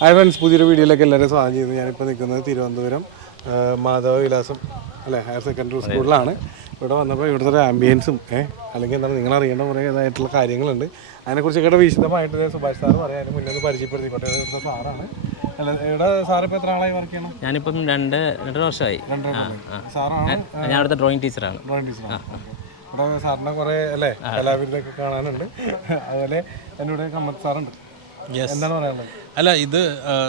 Hi friends, പുതിയൊരു വീഡിയോയിലേക്ക് എല്ലാവരും സ്വാഗതം ചെയ്യുന്നു. ഞാനിപ്പോൾ നിൽക്കുന്നത് തിരുവനന്തപുരം മാധവ വിലാസം അല്ലേ ഹയർ സെക്കൻഡറി സ്കൂളിലാണ്. ഇവിടെ വന്നപ്പോൾ ഇവിടുത്തെ ഒരു ആംബിയൻസും അല്ലെങ്കിൽ എന്താണ് നിങ്ങൾ അറിയേണ്ട കുറേ ഇതായിട്ടുള്ള കാര്യങ്ങളുണ്ട്. അതിനെക്കുറിച്ചൊക്കെ വിശദമായിട്ട് സുഭാഷ് സാറ് പറയാൻ മുന്നേ ഒന്ന് പരിചയപ്പെടുത്തിക്കോട്ടെ. ഇവിടുത്തെ സാറാണ്. അല്ല, ഇവിടെ സാർ ഇപ്പോൾ എത്ര ആളായി വർക്ക് ചെയ്യണം? ഞാനിപ്പം രണ്ടര വർഷമായി. സാറാണ്, ഞാൻ അവിടുത്തെ ഡ്രോയിങ് ടീച്ചറാണ്. ഇവിടെ സാറിൻ്റെ കുറേ അല്ലേ കലാവിരുദ്ധൊക്കെ കാണാനുണ്ട്. അതുപോലെ എൻ്റെ ഇവിടെ കമ്മത്ത് സാറുണ്ട്. എന്താണ് പറയാനുള്ളത്? അല്ല, ഇത്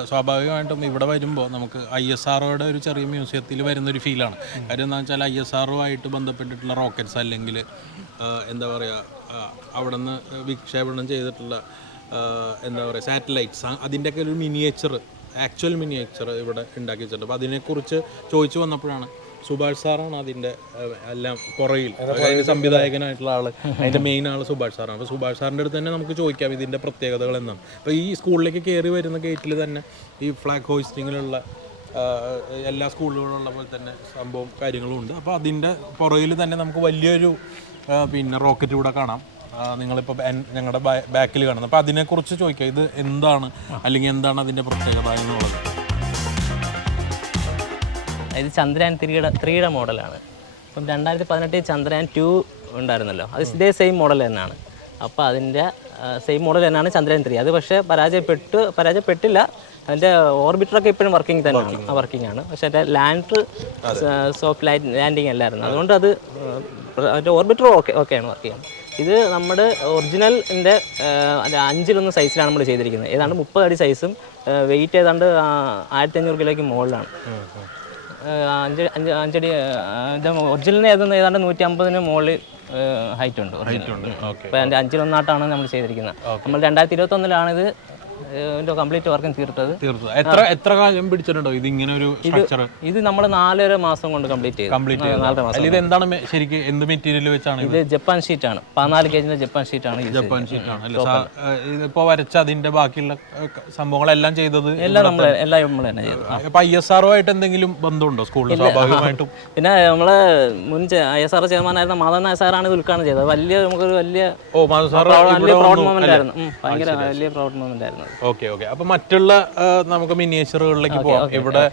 സ്വാഭാവികമായിട്ടും ഇവിടെ വരുമ്പോൾ നമുക്ക് ISROയുടെ ഒരു ചെറിയ മ്യൂസിയത്തിൽ വരുന്നൊരു ഫീലാണ്. കാര്യം എന്താണെന്ന് വെച്ചാൽ ISROയുമായിട്ട് ബന്ധപ്പെട്ടിട്ടുള്ള റോക്കറ്റ്സ് അല്ലെങ്കിൽ എന്താ പറയുക, അവിടെ നിന്ന് വിക്ഷേപണം ചെയ്തിട്ടുള്ള എന്താ പറയുക സാറ്റലൈറ്റ്സ്, അതിൻ്റെയൊക്കെ ഒരു ആക്ച്വൽ മിനിയേച്ചർ ഇവിടെ ഉണ്ടാക്കി വെച്ചിട്ടുണ്ട്. അപ്പോൾ അതിനെക്കുറിച്ച് ചോദിച്ചു വന്നപ്പോഴാണ് സുഭാഷ് സാറാണ് അതിൻ്റെ എല്ലാം പുറകിൽ, അതിൻ്റെ സംവിധായകനായിട്ടുള്ള ആൾ, അതിൻ്റെ മെയിൻ ആൾ സുഭാഷ് സാറാണ്. അപ്പോൾ സുഭാഷ് സാറിൻ്റെ അടുത്ത് തന്നെ നമുക്ക് ചോദിക്കാം ഇതിൻ്റെ പ്രത്യേകതകൾ എന്താണ്. അപ്പോൾ ഈ സ്കൂളിലേക്ക് കയറി വരുന്ന ഗേറ്റിൽ തന്നെ ഈ ഫ്ലാഗ് ഹോയിസ്റ്റിങ്ങിലുള്ള എല്ലാ സ്കൂളുകളുള്ള പോലെ തന്നെ സംഭവം കാര്യങ്ങളും ഉണ്ട്. അപ്പോൾ അതിൻ്റെ പുറകിൽ തന്നെ നമുക്ക് വലിയൊരു റോക്കറ്റ് ഇവിടെ കാണാം. നിങ്ങളിപ്പോൾ ഞങ്ങളുടെ ബാക്കിൽ കാണുന്നത്. അപ്പോൾ അതിനെക്കുറിച്ച് ചോദിക്കാം, ഇത് എന്താണ് അല്ലെങ്കിൽ എന്താണ് അതിൻ്റെ പ്രത്യേകത എന്നുള്ളത്. ഇത് ചന്ദ്രയാൻ 3യുടെ മോഡലാണ്. ഇപ്പം 2018 ചന്ദ്രയാൻ 2 ഉണ്ടായിരുന്നല്ലോ, അത് ഇതേ സെയിം മോഡൽ തന്നെയാണ്. അപ്പോൾ അതിൻ്റെ സെയിം മോഡൽ തന്നെയാണ് ചന്ദ്രയാൻ 3. അത് പക്ഷേ പരാജയപ്പെട്ടില്ല. അതിൻ്റെ ഓർബിറ്ററൊക്കെ ഇപ്പോഴും വർക്കിംഗ് ആണ്. പക്ഷേ അതിൻ്റെ ലാൻഡർ സോഫ്റ്റ് ലാൻഡിങ് അല്ലായിരുന്നു. അതുകൊണ്ട് അതിൻ്റെ ഓർബിറ്റർ ഓക്കെയാണ് വർക്ക് ചെയ്യുന്നത്. ഇത് നമ്മുടെ ഒറിജിനലിൻ്റെ 5-1 സൈസിലാണ് നമ്മൾ ചെയ്തിരിക്കുന്നത്. ഏതാണ്ട് 30 അടി സൈസും വെയിറ്റ് ഏതാണ്ട് 1500 കിലോയ്ക്ക് മുകളിലാണ്. 5 അടി ഒറിജിനലിന് ഏതാണ്ട് 150 മുകളിൽ ഹൈറ്റ് ഉണ്ട്. അപ്പോൾ അതിൻ്റെ 5-1 നമ്മൾ ചെയ്തിരിക്കുന്നത്. നമ്മൾ 2021 ഇത് കംപ്ലീറ്റ് വർക്കും തീർത്തത്. എത്ര കാലം പിടിച്ചിട്ടുണ്ടോ ഇത് ഇങ്ങനെ ഒരു സ്ട്രക്ചർ? ഇത് നമ്മൾ 4 മാസം കൊണ്ട് കംപ്ലീറ്റ് ചെയ്തു. 4 മാസം. ഇത് എന്താണ് ശരിക്കും, എന്ത് മെറ്റീരിയൽ വെച്ചാണ്? ഇത് ജപ്പാൻ ഷീറ്റാണ്. 14 kg ജപ്പാൻ ഷീറ്റാണ്. ഇതിപ്പോ വരച്ച അതിന്റെ ബാക്കിയുള്ള സംഭവങ്ങളെല്ലാം ചെയ്തത് എല്ലാം നമ്മൾ തന്നെ ചെയ്തു. അപ്പൊ ISROയായിട്ട് എന്തെങ്കിലും ബന്ധമുണ്ടോ സ്കൂളിൽ? സ്വാഭാവികമായിട്ടും. പിന്നെ നമ്മളെ മുൻ ISRO ചെയർമാനായിരുന്ന മാധവൻ നായർ സാറാണ് ഇത് ഉദ്ഘാടനം ചെയ്തത്. നമുക്കൊരു വലിയ പ്രൗഡ് മൊമെന്റ് ആയിരുന്നു. ഭയങ്കര വലിയ പ്രൗഡ് മൊമെന്റ് ആയിരുന്നു. ഓക്കെ. അപ്പൊ മറ്റുള്ള നമുക്ക് മിനിയേച്ചറുകളിലേക്ക് പോകാം. ഇവിടെ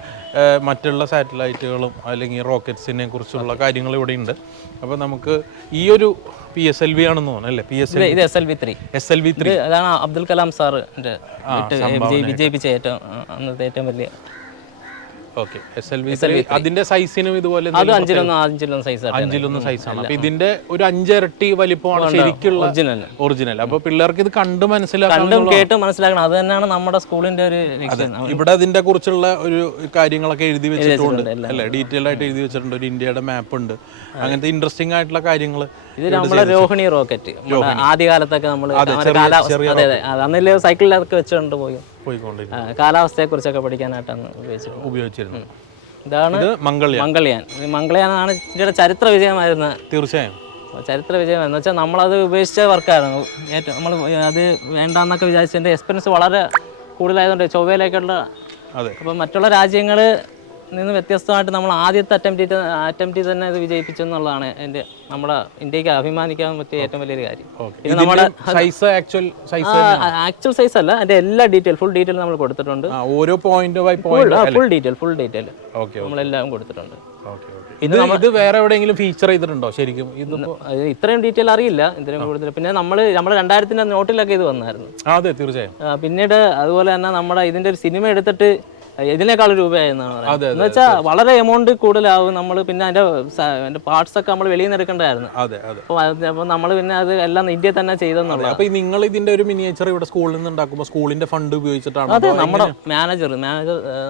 മറ്റുള്ള സാറ്റലൈറ്റുകളും അല്ലെങ്കിൽ റോക്കറ്റ്സിനെ കുറിച്ചുള്ള കാര്യങ്ങൾ ഇവിടെ ഉണ്ട്. അപ്പൊ നമുക്ക് ഈ ഒരു PSLV ആണെന്ന് തോന്നുന്നു അല്ലേ? ഇത് SLV3. അതാണ് അബ്ദുൽ കലാം സാറിന്റെ വിജയിപ്പിച്ച ഏറ്റവും വലിയ. Okay, SLV3. അതിന്റെ സൈസിനും ഇതുപോലെ 5-1 സൈസാണ്. 5-1 സൈസാണ്. അപ്പൊ ഇതിന്റെ ഒരു 5 ഇരട്ടി വലിപ്പമാണ് ശരിക്കുള്ള ഒറിജിനൽ. അപ്പൊ പിള്ളേർക്ക് ഇത് കേട്ട് മനസ്സിലാക്കണം. അത് തന്നെയാണ് നമ്മുടെ സ്കൂളിന്റെ ഒരു ലക്ഷ്യം. ഇവിടെ അതിന്റെ കുറിച്ചുള്ള ഒരു കാര്യങ്ങളൊക്കെ എഴുതി വെച്ചിട്ടുണ്ട് അല്ലെ? ഡീറ്റെയിൽ ആയിട്ട് എഴുതി വെച്ചിട്ടുണ്ട്. ഒരു ഇന്ത്യയുടെ മാപ്പ് ഉണ്ട്. അങ്ങനത്തെ ഇൻട്രസ്റ്റിംഗ് ആയിട്ടുള്ള കാര്യങ്ങൾ. ഇത് നമ്മളെ രോഹിണി റോക്കറ്റ് ആദ്യകാലത്തൊക്കെ നമ്മൾ അന്നല്ലേ സൈക്കിളിലൊക്കെ വെച്ചുകൊണ്ട് കാലാവസ്ഥയെ കുറിച്ചൊക്കെ പഠിക്കാനായിട്ടാണ് ഉപയോഗിച്ചിരുന്നത്. ഇതാണ് മംഗൾയാനാണ് ഇതിന്റെ ചരിത്ര വിജയമായിരുന്നത്. തീർച്ചയായും ചരിത്ര വിജയം എന്ന് വെച്ചാൽ നമ്മളത് ഉപേക്ഷിച്ച വർക്കായിരുന്നു. നമ്മൾ അത് വേണ്ടെന്നൊക്കെ വിചാരിച്ചതിൻ്റെ എക്സ്പെൻസ് വളരെ കൂടുതലായതുകൊണ്ട് ചൊവ്വയിലേക്കുള്ള. അപ്പം മറ്റുള്ള രാജ്യങ്ങൾ നിന്ന് വ്യത്യസ്തമായിട്ട് നമ്മൾ ആദ്യത്തെ അറ്റംപ്റ്റ് തന്നെ ഇത് വിജയിപ്പിച്ചു എന്നുള്ളതാണ് നമ്മുടെ ഇന്ത്യക്ക് അഭിമാനിക്കാൻ പറ്റിയ ഏറ്റവും വലിയൊരു കാര്യം. ഇത് നമ്മുടെ ആക്ച്വൽ സൈസ് അല്ല, അതിന്റെ എല്ലാ ഫുൾ ഡീറ്റെയിൽ നമ്മൾ കൊടുത്തിട്ടുണ്ട്. ഓരോ ഫുൾ ഡീറ്റെയിൽ നമ്മളെല്ലാം കൊടുത്തിട്ടുണ്ട്. ഇത് വേറെ എവിടെയെങ്കിലും ഫീച്ചർ ചെയ്തിട്ടുണ്ടോ ശരിക്കും? ഇത്രയും ഡീറ്റെയിൽ അറിയില്ല, ഇത്രയും കൂടുതൽ. പിന്നെ നമ്മുടെ 2000 നോട്ടിലൊക്കെ ഇത് വന്നായിരുന്നു. അതെ, തീർച്ചയായും. പിന്നീട് അതുപോലെ തന്നെ നമ്മുടെ ഇതിന്റെ ഒരു സിനിമ എടുത്തിട്ട് ഇതിനേക്കാൾ രൂപയായെന്നാണ് പറയുന്നത്. എന്ന് വെച്ചാൽ വളരെ എമൗണ്ട് കൂടുതലാവും. നമ്മൾ പിന്നെ അതിന്റെ പാർട്സ് ഒക്കെ നമ്മൾ വെളിയിൽ നിന്ന് എടുക്കേണ്ടതായിരുന്നു. അപ്പോൾ നമ്മൾ പിന്നെ അത് എല്ലാം ഇന്ത്യയിൽ തന്നെ ചെയ്തെന്നുള്ളത്. അപ്പോൾ നിങ്ങൾ ഇതിന്റെ ഒരു മിനിയേച്ചർ ഇവിടെ സ്കൂളിൽ നിന്ന് ഉണ്ടാക്കുമ്പോൾ സ്കൂളിന്റെ ഫണ്ട് ഉപയോഗിച്ചിട്ടാണ്? അതെ, നമ്മുടെ മാനേജർ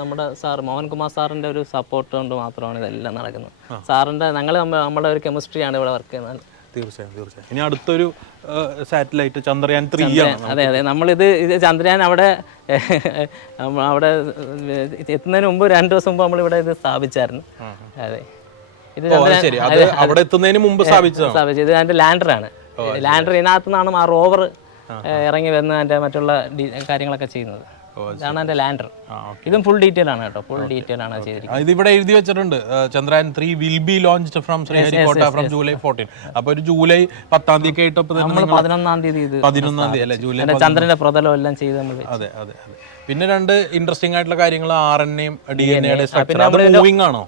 നമ്മുടെ സാർ മോഹൻകുമാർ സാറിന്റെ ഒരു സപ്പോർട്ട് കൊണ്ട് മാത്രമാണ് ഇതെല്ലാം നടക്കുന്നത്. സാറിന്റെ നമ്മുടെ ഒരു കെമിസ്ട്രിയാണ് ഇവിടെ വർക്ക് ചെയ്യുന്നത്. തീർച്ചയായും. ഇനി അടുത്തൊരു സാറ്റലൈറ്റ് ചന്ദ്രയാൻ 3 ആണ്. അതെ, നമ്മളിത് ചന്ദ്രയാൻ അവിടെ എത്തുന്നതിന് മുമ്പ് 2 ദിവസം മുമ്പ് നമ്മളിവിടെ ഇത് സ്ഥാപിച്ചായിരുന്നു. അതെ, ഇത് അവിടെ എത്തുന്നതിന് മുമ്പ് സ്ഥാപിച്ചത്. ഇത് അതിന്റെ ലാൻഡറാണ്. ലാൻഡർ ഇതിനകത്തു നിന്നാണ് ആ റോവർ ഇറങ്ങി വന്ന് അതിന്റെ മറ്റുള്ള കാര്യങ്ങളൊക്കെ ചെയ്യുന്നത്. ഇതാണ് എന്റെ ലാൻഡർ. ഇതും ഫുൾ ഡീറ്റെയിൽ ആണ് കേട്ടോ, ഫുൾ ഡീറ്റെയിൽ ആണ് ചെയ്തിരിക്കുന്നത്. ഇത് ഇവിടെ എഴുതി വെച്ചിട്ടുണ്ട്, Chandrayaan 3 will be launched from Sriharikota from July 14. അപ്പൊ ഒരു ജൂലൈ 10-ാം തീയതി ആയിട്ട് നമ്മൾ 11-ാം തീയതി 11-ാം തീയതി അല്ലെ? ജൂലൈ ചന്ദ്രന്റെ പ്രതലം എല്ലാം ചെയ്ത് നമ്മൾ. അതെ. പിന്നെ രണ്ട് ഇൻട്രസ്റ്റിംഗ് ആയിട്ടുള്ള കാര്യങ്ങൾ RNA DNA സ്ട്രക്ചർ അത് മൂവിങ് ആണോ?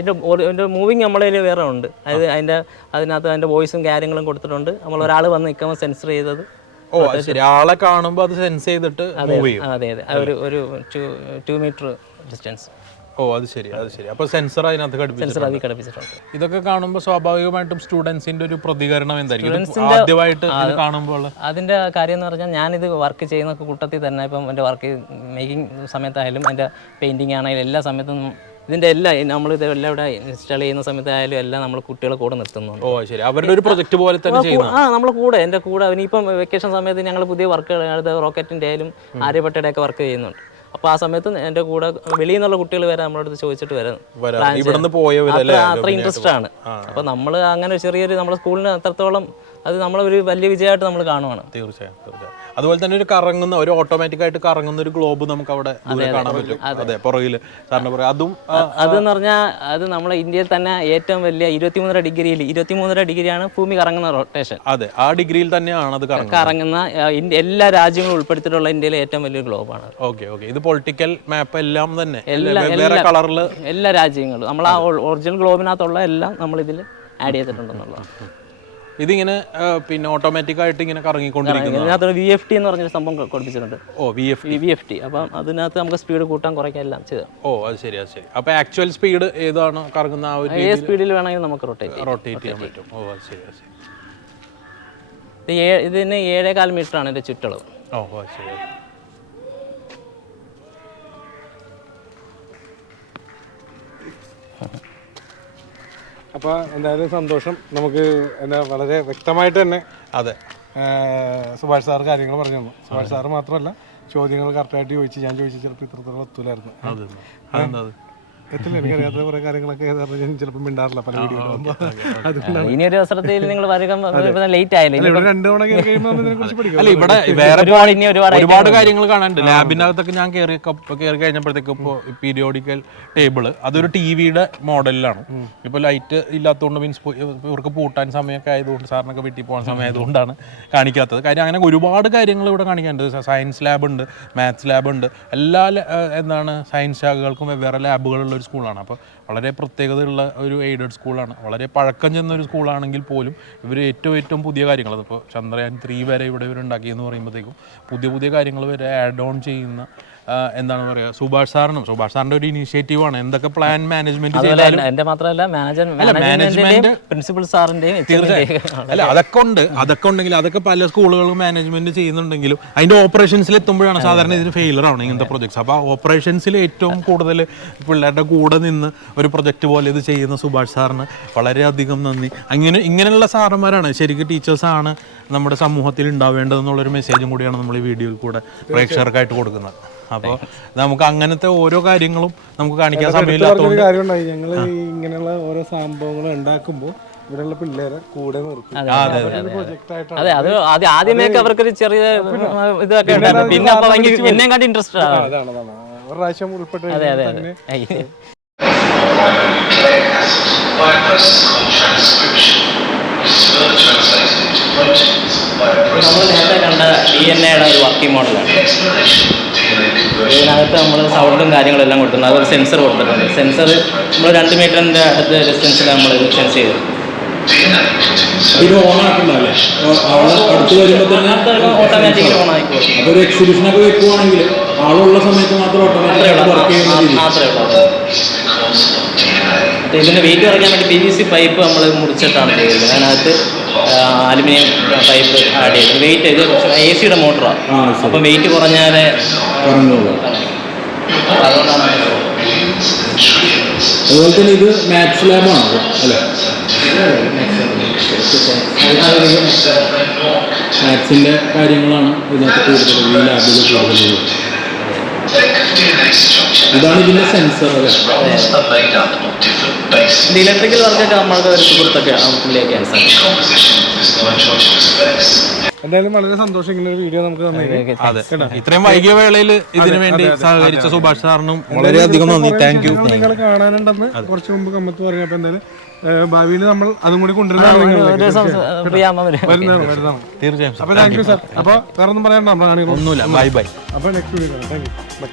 ഇതിൻ്റെ മൂവിങ് നമ്മളതിൽ വേറെ ഉണ്ട്. അതായത് അതിനകത്ത് അതിൻ്റെ വോയിസും കാര്യങ്ങളും കൊടുത്തിട്ടുണ്ട്. നമ്മൾ ഒരാൾ വന്ന് നിൽക്കുമ്പോൾ സെൻസർ ചെയ്തത്. ഓ ശരി, ആളെ കാണുമ്പോൾ അത് സെൻസ് ചെയ്തിട്ട് മൂവ് ചെയ്യും. അതെ ഒരു 2 മീറ്റർ ഡിസ്റ്റൻസ്. ഓ അത് ശരി. അപ്പോൾ സെൻസർ അതിനകത്ത് ഘടിപ്പിച്ചിട്ടുണ്ട്. ഇതൊക്കെ കാണുമ്പോൾ സ്വാഭാവികമായിട്ടും സ്റ്റുഡൻസിന്റെ ഒരു പ്രതികരണം എന്തായിരിക്കും ആദ്യമായിട്ട് കാണുമ്പോൾ? അതിൻ്റെ കാര്യം എന്ന് പറഞ്ഞാൽ ഞാനിത് വർക്ക് ചെയ്യുന്ന കൂട്ടത്തിൽ തന്നെ ഇപ്പം എൻ്റെ വർക്ക് മേക്കിംഗ് സമയത്തായാലും എൻ്റെ പെയിൻറ്റിങ് ആണെങ്കിലും എല്ലാ സമയത്തും ഇതിൻ്റെ എല്ലാം നമ്മളിത് എല്ലാം ഇവിടെ ഇൻസ്റ്റാൾ ചെയ്യുന്ന സമയത്തായാലും എല്ലാം നമ്മൾ കുട്ടികളെ കൂടെ നിർത്തുന്നുണ്ട്. ഓ ശരി, അവരുടെ ഒരു പ്രൊജക്ട് പോലെ തന്നെ ചെയ്യുന്നു. നമ്മൾ എൻ്റെ കൂടെ ഇനിയിപ്പം വെക്കേഷൻ സമയത്ത് ഞങ്ങൾ പുതിയ വർക്ക് റോക്കറ്റിൻ്റെ ആയാലും ആര്യഭട്ടയുടെ ഒക്കെ വർക്ക് ചെയ്യുന്നുണ്ട്. അപ്പോൾ ആ സമയത്ത് എൻ്റെ കൂടെ വെളിയിൽ നിന്നുള്ള കുട്ടികൾ വരെ നമ്മുടെ അടുത്ത് ചോദിച്ചിട്ട് വരാം. അത്ര ഇൻട്രസ്റ്റ് ആണ്. അപ്പോൾ നമ്മൾ അങ്ങനെ ചെറിയൊരു നമ്മുടെ സ്കൂളിന് അത്രത്തോളം അത് നമ്മളൊരു വലിയ വിജയമായിട്ട് നമ്മൾ കാണുവാണ്. തീർച്ചയായും. അതുപോലെ തന്നെ ഒരു ഓട്ടോമാറ്റിക് ആയിട്ട് കറങ്ങുന്ന ഒരു ഗ്ലോബ് നമുക്ക് അവിടെ കാണാൻ പറ്റും. അതെ, പുറകിൽ സാറിന് പറയാം. അതെന്ന് പറഞ്ഞാൽ അത് നമ്മുടെ ഇന്ത്യയിൽ തന്നെ ഏറ്റവും വലിയ 23 ഡിഗ്രിയാണ് ഭൂമി കറങ്ങുന്ന റൊട്ടേഷൻ. അതെ, ആ ഡിഗ്രിയിൽ തന്നെയാണ് അത് കറങ്ങുന്ന എല്ലാ രാജ്യങ്ങളും ഉൾപ്പെടുത്തിയിട്ടുള്ള ഇന്ത്യയിലെ ഏറ്റവും വലിയ ഗ്ലോബാണ്. ഓക്കെ. ഇത് പൊളിറ്റിക്കൽ മാപ്പ് എല്ലാം തന്നെ കളറിൽ എല്ലാ രാജ്യങ്ങളും നമ്മൾ ആ ഒറിജിനൽ ഗ്ലോബിനകത്തുള്ള എല്ലാം നമ്മൾ ഇതിൽ ആഡ് ചെയ്തിട്ടുണ്ടെന്നുള്ളത്. ഇതിങ്ങനെ പിന്നെ ഓട്ടോമാറ്റിക് ആയിട്ട് ഇങ്ങനെ കറങ്ങിക്കൊണ്ടിരിക്കുന്നു. ഇതിനകത്ത് VFT എന്ന് പറഞ്ഞൊരു സംഭവം കൊടുപ്പിച്ചിട്ടുണ്ട്. ഓ VFT. അപ്പം അതിനകത്ത് നമുക്ക് സ്പീഡ് കൂട്ടാൻ കുറയ്ക്കാൻ എല്ലാം ചെയ്തു. ഓ അത് ശരി. അപ്പോൾ ആക്ച്വൽ സ്പീഡ് ഏതാണ് കറങ്ങുന്ന ആ ഒരു ഏത് സ്പീഡിൽ വേണമെങ്കിൽ നമുക്ക് റൊട്ടേറ്റ് ചെയ്യാൻ പറ്റും. ഓ അത് ശരി. ഇതിന് 7.25 മീറ്ററാണ് ഇതിൻ്റെ ചുറ്റളവ്. ഓ ശരി. അപ്പോൾ എന്തായാലും സന്തോഷം. നമുക്ക് വളരെ വ്യക്തമായിട്ട് തന്നെ അതെ സുഭാഷ് സാർ കാര്യങ്ങൾ പറഞ്ഞു തന്നു. സുഭാഷ് സാറ് മാത്രമല്ല, ചോദ്യങ്ങൾ കറക്റ്റായിട്ട് ചോദിച്ചു. ഞാൻ ചോദിച്ചു ചിലപ്പോൾ ഇത്രത്തോളം എത്തൂലായിരുന്നു. എത്തില്ല, എനിക്കറിയാത്ത കുറേ കാര്യങ്ങളൊക്കെ ഞാൻ ചിലപ്പോൾ മിണ്ടാറില്ല പല വീഡിയോ. ഇനിയൊരു അവസരത്തിൽ നിങ്ങൾ ലേറ്റ് ആയില്ലേ? 2 തവണ കയറി കഴിയുമ്പോൾ ഇതിനെക്കുറിച്ച് പഠിക്കും. അല്ല, ഇവിടെ വേറെ ഒരുപാട് കാര്യങ്ങൾ കാണാനുണ്ട്. ലാബിനകത്തൊക്കെ ഞാൻ കയറി കഴിഞ്ഞപ്പോഴത്തേക്ക് ഇപ്പോൾ പീരിയോഡിക്കൽ ടേബിള് അതൊരു TV-യുടെ മോഡലിലാണ്. ഇപ്പോൾ ലൈറ്റ് ഇല്ലാത്തതുകൊണ്ട് മീൻസ് ഇവർക്ക് പൂട്ടാൻ സമയമൊക്കെ ആയതുകൊണ്ട് സാറിനൊക്കെ വീട്ടിൽ പോകാൻ സമയം ആയതുകൊണ്ടാണ് കാണിക്കാത്തത്. കാര്യം അങ്ങനെ ഒരുപാട് കാര്യങ്ങൾ ഇവിടെ കാണിക്കാനുണ്ട്. സയൻസ് ലാബുണ്ട്, മാത്സ് ലാബുണ്ട്, എല്ലാ സയൻസ് ശാഖകൾക്കും വെവ്വേറെ ലാബുകളുള്ള ഒരു സ്കൂളാണ്. അപ്പോൾ വളരെ പ്രത്യേകതയുള്ള ഒരു എയ്ഡഡ് സ്കൂളാണ്. വളരെ പഴക്കം ചെന്നൊരു സ്കൂളാണെങ്കിൽ പോലും ഇവർ ഏറ്റവും പുതിയ കാര്യങ്ങൾ, അതിപ്പോൾ ചന്ദ്രയാൻ 3 വരെ ഇവിടെ ഇവരുണ്ടാക്കിയെന്ന് പറയുമ്പോഴത്തേക്കും പുതിയ കാര്യങ്ങൾ വരെ ആഡ് ഓൺ ചെയ്യുന്ന എന്താണ് പറയുക, സുഭാഷ് സാറിൻ്റെ ഒരു ഇനീഷ്യേറ്റീവാണ്. എന്തൊക്കെ പ്ലാൻ മാനേജ്മെന്റ് ചെയ്താലും എൻ്റെ മാത്രമല്ല മാനേജ്മെന്റ് പ്രിൻസിപ്പൽ സാറിൻ്റെയും അല്ല അതൊക്കെ ഉണ്ടെങ്കിൽ അതൊക്കെ പല സ്കൂളുകളും മാനേജ്മെന്റ് ചെയ്യുന്നുണ്ടെങ്കിലും അതിന്റെ ഓപ്പറേഷൻസിൽ എത്തുമ്പോഴാണ് സാധാരണ ഇതിന് ഫെയിലർ ആണ് ഇങ്ങനത്തെ പ്രൊജക്ട്സ്. അപ്പോൾ ആ ഓപ്പറേഷൻസിൽ ഏറ്റവും കൂടുതൽ പിള്ളേരുടെ കൂടെ നിന്ന് ഒരു പ്രൊജക്റ്റ് പോലെ ഇത് ചെയ്യുന്ന സുഭാഷ് സാറിന് വളരെയധികം നന്ദി. ഇങ്ങനെയുള്ള സാറന്മാരാണ് ശരിക്കും ടീച്ചേഴ്സാണ് നമ്മുടെ സമൂഹത്തിൽ ഉണ്ടാവേണ്ടതെന്നുള്ളൊരു മെസ്സേജും കൂടിയാണ് നമ്മൾ ഈ വീഡിയോയിൽ കൂടെ പ്രേക്ഷകർക്കായിട്ട് കൊടുക്കുന്നത്. അപ്പോൾ നമുക്ക് അങ്ങനത്തെ ഓരോ കാര്യങ്ങളും നമുക്ക് കാണിക്കാൻ സമയമില്ലാത്തതുകൊണ്ട് കാര്യമുണ്ടായി. ഞങ്ങൾ ഇങ്ങനെയുള്ള ഓരോ സംഭവങ്ങൾ ഉണ്ടാക്കുമ്പോൾ ഇവിടെയുള്ള പിള്ളേരെ കൂടെ നിർത്തി. അതെ, അത് ആദ്യമേക്ക് അവർക്കൊരു ചെറിയ ഇതൊക്കെ ഉണ്ടായിരുന്നു. പിന്നെ പിന്നെ കണ്ട് ഇൻട്രസ്റ്റ് ആണ്. അതാണ് ഒരു പ്രാവശ്യം ഉൾപ്പെട്ട് നമ്മൾ നേരത്തെ കണ്ട DNA-യുടെ ഒരു വർക്കിംഗ് മോഡലാണ്. ഇതിനകത്ത് നമ്മൾ സൗണ്ടും കാര്യങ്ങളെല്ലാം കൊടുത്തിട്ടുണ്ട്. അതൊരു സെൻസർ കൊടുത്തിട്ടുണ്ട്. സെൻസർ നമ്മൾ 2 മീറ്ററിൻ്റെ അടുത്ത ഡിസ്റ്റൻസിൽ നമ്മൾ ഇത് സെൻസ് ചെയ്തു. ഇത് ഓണാക്കുന്നല്ലേ, ഓട്ടോമാറ്റിക്കലി ഓൺ ആയിക്കോളും. അപ്പോൾ ഒരു എക്സിബിഷനൊക്കെ വെക്കുവാണെങ്കിൽ ആളുള്ള സമയത്ത് മാത്രം ഓട്ടോമാറ്റിക്കലി വർക്ക് ചെയ്യുന്ന മാത്രമേ ഉള്ളൂ. ഇതിൻ്റെ വെയിറ്റ് കുറയ്ക്കാൻ വേണ്ടി PVC പൈപ്പ് നമ്മൾ മുറിച്ചിട്ടാണ് ചെയ്യുന്നത്. അതിനകത്ത് അലുമിനിയം പൈപ്പ് ആഡ് ചെയ്ത് വെയിറ്റ് ഇത് AC-യുടെ മോട്ടറാണ്. അപ്പം വെയിറ്റ് കുറഞ്ഞാലേ അതുകൊണ്ടാണ്. അതുപോലെ തന്നെ ഇത് മാത്സ് ലാബാണ് അല്ലേ? മാത്സിൻ്റെ കാര്യങ്ങളാണ് ഇതിനകത്ത് കൂടുതൽ ഈ ലാബിൽ കൂടുതലുള്ളത്. ഇതാണ് ഇതിൻ്റെ സെൻസർ. ഇലക്ട്രിക്കൽ വർക്കൊക്കെ നമ്മൾക്ക് ഒരു സുഹൃത്തൊക്കെ പുള്ളിയൊക്കെ എന്തായാലും വളരെ സന്തോഷം ഇങ്ങനെ ഒരു വീഡിയോ നമുക്ക് തന്നെ. ഇത്രയും വൈകിയ വേളയിൽ ഇതിനു വേണ്ടി സഹകരിച്ച സുഭാഷ് സാറിനും വളരെയധികം നന്ദി. Thank you. നിങ്ങൾ കാണാനുണ്ടെന്ന് കുറച്ച് മുമ്പ് കമ്മത്ത് പറഞ്ഞപ്പോൾ എന്തായാലും ഭാവിയിൽ നമ്മൾ അതും കൂടി കൊണ്ടുവരുന്നതാണ് ഒരു ദിവസം ഫ്രീ ആകുമ്പോൾ വരുന്നതാണ്. തീർച്ചയായും അപ്പോൾ താങ്ക് യു സാർ. അപ്പോൾ വേറെ ഒന്നും പറയണ്ട, നമ്മൾ കാണികൾ ഒന്നുമില്ല. Bye bye. അപ്പോൾ next video thank you. By.